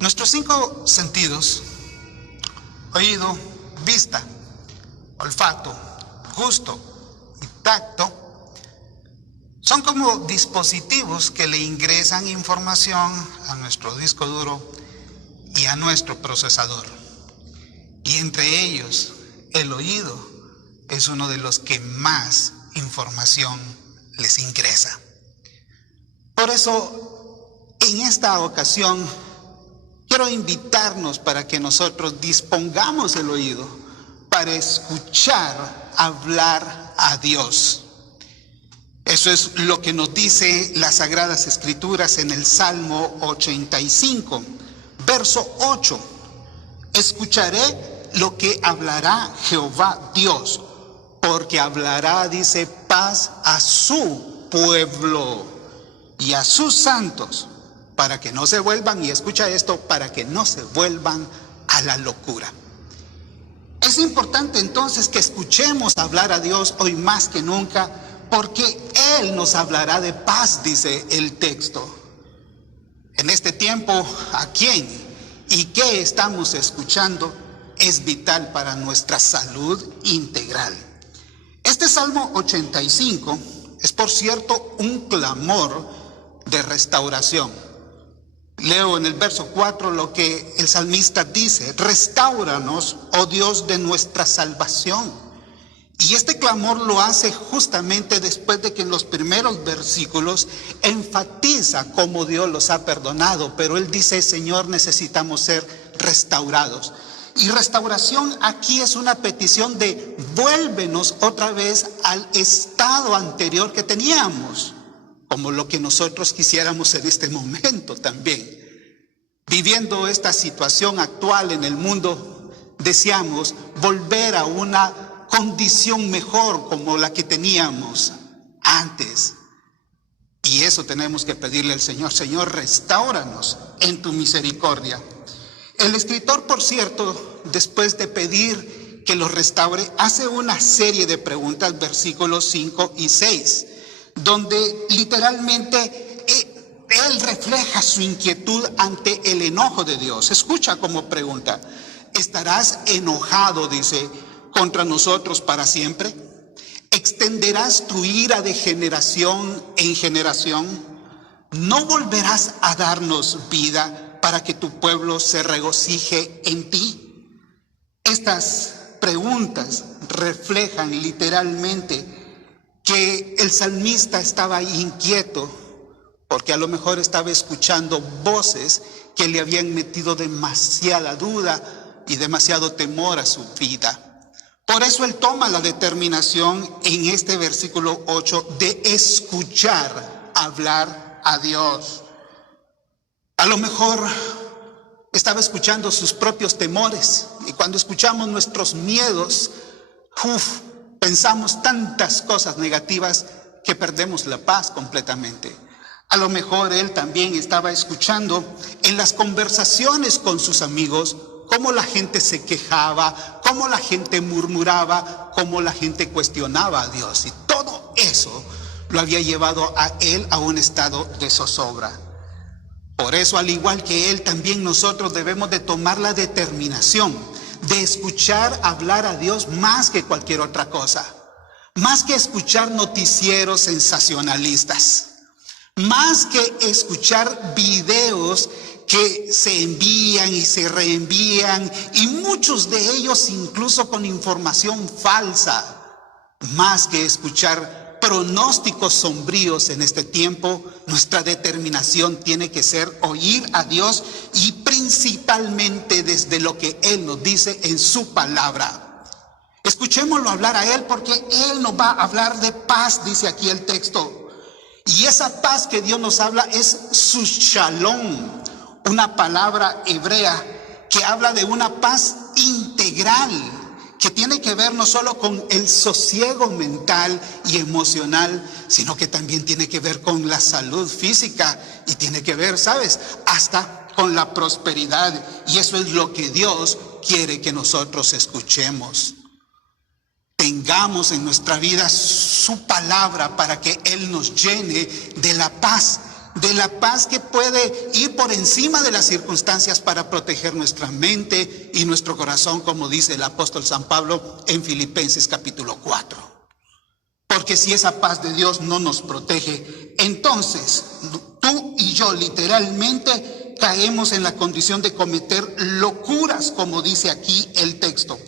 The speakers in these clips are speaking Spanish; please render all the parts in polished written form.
Nuestros 5 sentidos, oído, vista, olfato, gusto y tacto, son como dispositivos que le ingresan información a nuestro disco duro y a nuestro procesador. Y entre ellos, el oído es uno de los que más información les ingresa. Por eso, en esta ocasión, quiero invitarnos para que nosotros dispongamos el oído para escuchar hablar a Dios. Eso es lo que nos dice las Sagradas Escrituras en el Salmo 85, verso 8. Escucharé lo que hablará Jehová Dios, porque hablará, dice, paz a su pueblo y a sus santos, para que no se vuelvan, y escucha esto, para que no se vuelvan a la locura. Es importante entonces que escuchemos hablar a Dios hoy más que nunca, porque Él nos hablará de paz, dice el texto. En este tiempo, ¿a quién y qué estamos escuchando? Es vital para nuestra salud integral. Este Salmo 85 es, por cierto, un clamor de restauración. Leo en el verso 4 lo que el salmista dice: restáuranos, oh Dios de nuestra salvación. Y este clamor lo hace justamente después de que en los primeros versículos enfatiza cómo Dios los ha perdonado, pero él dice: Señor, necesitamos ser restaurados. Y restauración aquí es una petición de vuélvenos otra vez al estado anterior que teníamos, como lo que nosotros quisiéramos en este momento también. Viviendo esta situación actual en el mundo, deseamos volver a una condición mejor como la que teníamos antes. Y eso tenemos que pedirle al Señor: Señor, restáuranos en tu misericordia. El escritor, por cierto, después de pedir que los restaure, hace una serie de preguntas, versículos 5 y 6, donde literalmente él refleja su inquietud ante el enojo de Dios. Escucha cómo pregunta: ¿estarás enojado, dice, contra nosotros para siempre? ¿Extenderás tu ira de generación en generación? ¿No volverás a darnos vida para que tu pueblo se regocije en ti? Estas preguntas reflejan literalmente que el salmista estaba inquieto, porque a lo mejor estaba escuchando voces que le habían metido demasiada duda y demasiado temor a su vida. Por eso él toma la determinación en este versículo 8 de escuchar hablar a Dios. A lo mejor estaba escuchando sus propios temores, y cuando escuchamos nuestros miedos, pensamos tantas cosas negativas que perdemos la paz completamente. A lo mejor él también estaba escuchando en las conversaciones con sus amigos cómo la gente se quejaba, cómo la gente murmuraba, cómo la gente cuestionaba a Dios. Y todo eso lo había llevado a él a un estado de zozobra. Por eso, al igual que él, también nosotros debemos de tomar la determinación de escuchar hablar a Dios más que cualquier otra cosa. Más que escuchar noticieros sensacionalistas. Más que escuchar videos que se envían y se reenvían, y muchos de ellos incluso con información falsa. Más que escuchar pronósticos sombríos en este tiempo, nuestra determinación tiene que ser oír a Dios, y principalmente desde lo que Él nos dice en su palabra. Escuchémoslo hablar a Él, porque Él nos va a hablar de paz, dice aquí el texto. Y esa paz que Dios nos habla es su shalom, una palabra hebrea que habla de una paz integral, que tiene que ver no solo con el sosiego mental y emocional, sino que también tiene que ver con la salud física, y tiene que ver, ¿sabes?, hasta con la prosperidad. Y eso es lo que Dios quiere que nosotros escuchemos. Tengamos en nuestra vida su palabra para que Él nos llene de la paz de la paz que puede ir por encima de las circunstancias para proteger nuestra mente y nuestro corazón, como dice el apóstol San Pablo en Filipenses capítulo 4. Porque si esa paz de Dios no nos protege, entonces tú y yo literalmente caemos en la condición de cometer locuras, como dice aquí el texto.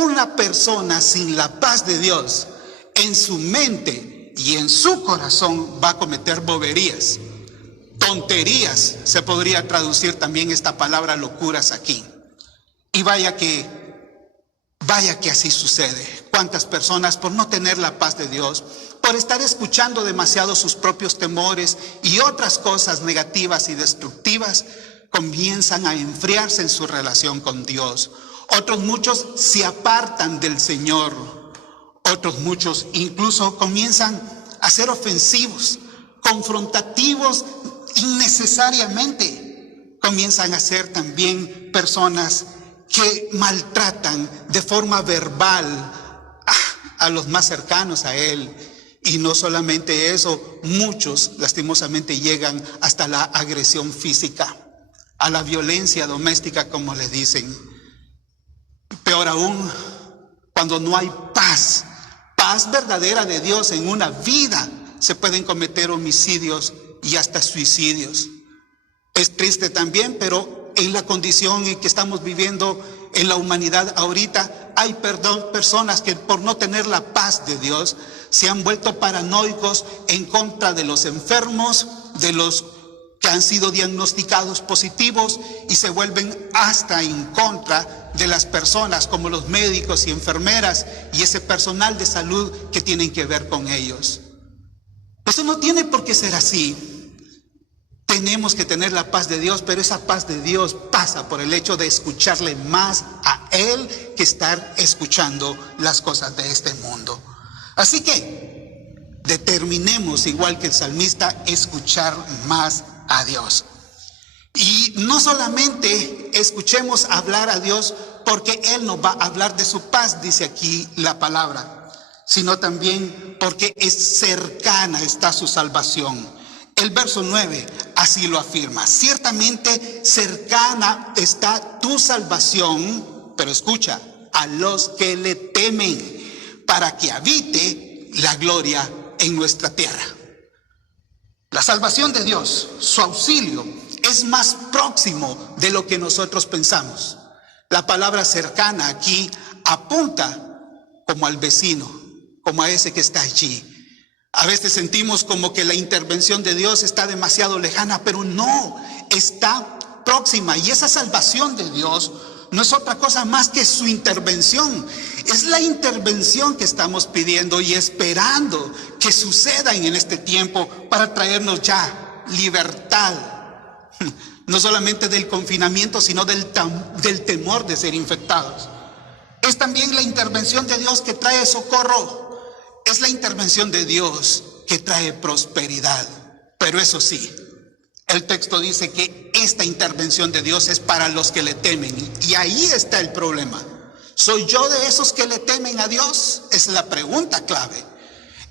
Una persona sin la paz de Dios en su mente y en su corazón va a cometer boberías, tonterías. Se podría traducir también esta palabra locuras aquí. Y vaya que así sucede. Cuántas personas, por no tener la paz de Dios, por estar escuchando demasiado sus propios temores y otras cosas negativas y destructivas, comienzan a enfriarse en su relación con Dios. Otros muchos se apartan del Señor. Otros muchos incluso comienzan a ser ofensivos, confrontativos innecesariamente. Comienzan a ser también personas que maltratan de forma verbal a los más cercanos a él. Y no solamente eso, muchos lastimosamente llegan hasta la agresión física, a la violencia doméstica, como le dicen. Peor aún, cuando no hay paz verdadera de Dios en una vida, se pueden cometer homicidios y hasta suicidios. Es triste también, pero en la condición en que estamos viviendo en la humanidad ahorita, hay personas que por no tener la paz de Dios se han vuelto paranoicos en contra de los enfermos, de los que han sido diagnosticados positivos, y se vuelven hasta en contra de las personas como los médicos y enfermeras y ese personal de salud que tienen que ver con ellos. Eso no tiene por qué ser así. Tenemos que tener la paz de Dios, pero esa paz de Dios pasa por el hecho de escucharle más a Él que estar escuchando las cosas de este mundo. Así que determinemos, igual que el salmista, escuchar más a Dios. Y no solamente escuchemos hablar a Dios porque Él nos va a hablar de su paz, dice aquí la palabra, sino también porque es cercana está su salvación. El verso 9 así lo afirma: ciertamente cercana está tu salvación, pero escucha, a los que le temen, para que habite la gloria en nuestra tierra. La salvación de Dios, su auxilio, es más próximo de lo que nosotros pensamos. La palabra cercana aquí apunta como al vecino, como a ese que está allí. A veces sentimos como que la intervención de Dios está demasiado lejana, pero no, está próxima. Y esa salvación de Dios no es otra cosa más que su intervención. Es la intervención que estamos pidiendo y esperando que suceda en este tiempo para traernos ya libertad. No solamente del confinamiento, sino del temor de ser infectados. Es también la intervención de Dios que trae socorro. Es la intervención de Dios que trae prosperidad. Pero eso sí, el texto dice que esta intervención de Dios es para los que le temen. Y ahí está el problema. ¿Soy yo de esos que le temen a Dios? Es la pregunta clave.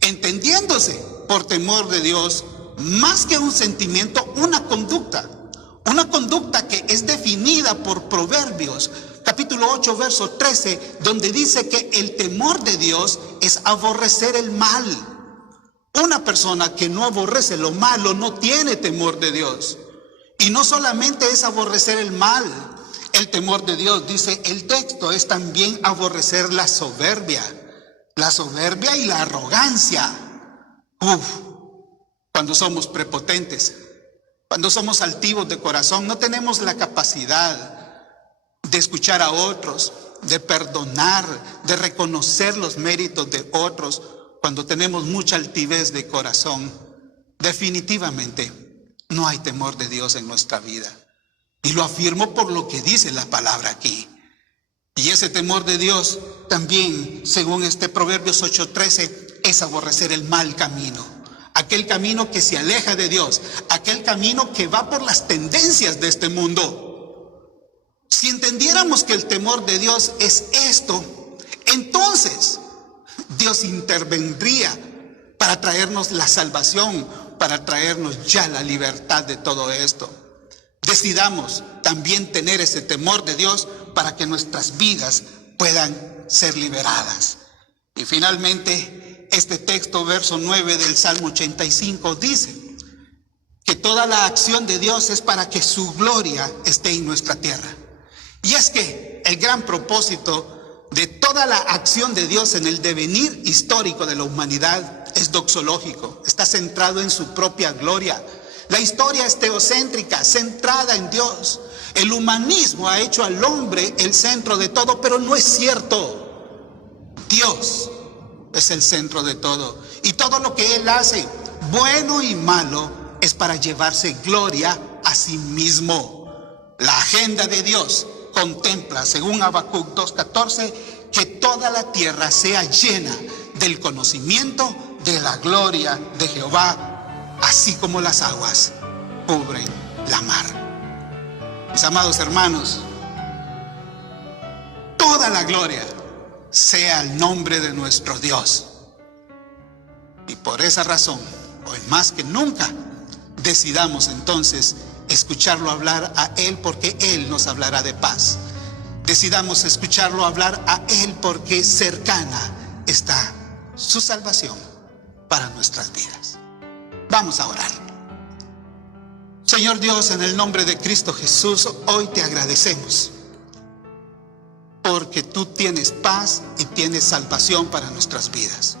Entendiéndose por temor de Dios, más que un sentimiento, una conducta. Una conducta que es definida por Proverbios, capítulo 8, verso 13, donde dice que el temor de Dios es aborrecer el mal. Una persona que no aborrece lo malo no tiene temor de Dios. Y no solamente es aborrecer el mal, el temor de Dios, dice el texto, es también aborrecer la soberbia y la arrogancia. Cuando somos prepotentes, cuando somos altivos de corazón, no tenemos la capacidad de escuchar a otros, de perdonar, de reconocer los méritos de otros. Cuando tenemos mucha altivez de corazón, definitivamente no hay temor de Dios en nuestra vida. Y lo afirmo por lo que dice la palabra aquí. Y ese temor de Dios también, según este Proverbios 8:13, es aborrecer el mal camino. Aquel camino que se aleja de Dios, aquel camino que va por las tendencias de este mundo. Si entendiéramos que el temor de Dios es esto, entonces Dios intervendría para traernos la salvación, para traernos ya la libertad de todo esto. Decidamos también tener ese temor de Dios para que nuestras vidas puedan ser liberadas. Y finalmente, este texto, verso 9 del Salmo 85, dice que toda la acción de Dios es para que su gloria esté en nuestra tierra. Y es que el gran propósito de toda la acción de Dios en el devenir histórico de la humanidad es doxológico, está centrado en su propia gloria. La historia es teocéntrica, centrada en Dios. El humanismo ha hecho al hombre el centro de todo, pero no es cierto. Dios es el centro de todo. Y todo lo que Él hace, bueno y malo, es para llevarse gloria a sí mismo. La agenda de Dios contempla, según Habacuc 2:14, que toda la tierra sea llena del conocimiento de la gloria de Jehová, así como las aguas cubren la mar. Mis amados hermanos, toda la gloria sea el nombre de nuestro Dios. Y por esa razón, hoy más que nunca, decidamos entonces escucharlo hablar a Él, porque Él nos hablará de paz. Decidamos escucharlo hablar a Él, porque cercana está su salvación para nuestras vidas. Vamos a orar. Señor Dios, en el nombre de Cristo Jesús, hoy te agradecemos porque tú tienes paz y tienes salvación para nuestras vidas.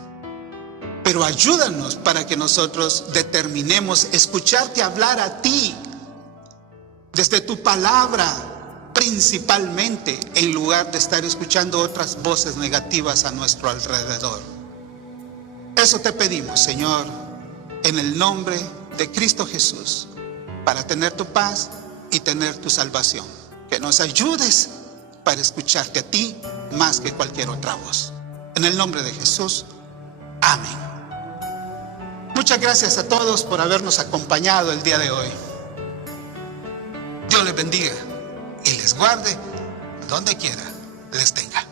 Pero ayúdanos para que nosotros determinemos escucharte hablar a ti desde tu palabra principalmente, en lugar de estar escuchando otras voces negativas a nuestro alrededor. Eso te pedimos, Señor, en el nombre de Cristo Jesús, para tener tu paz y tener tu salvación. Que nos ayudes para escucharte a ti más que cualquier otra voz. En el nombre de Jesús, amén. Muchas gracias a todos por habernos acompañado el día de hoy. Dios les bendiga y les guarde donde quiera les tenga.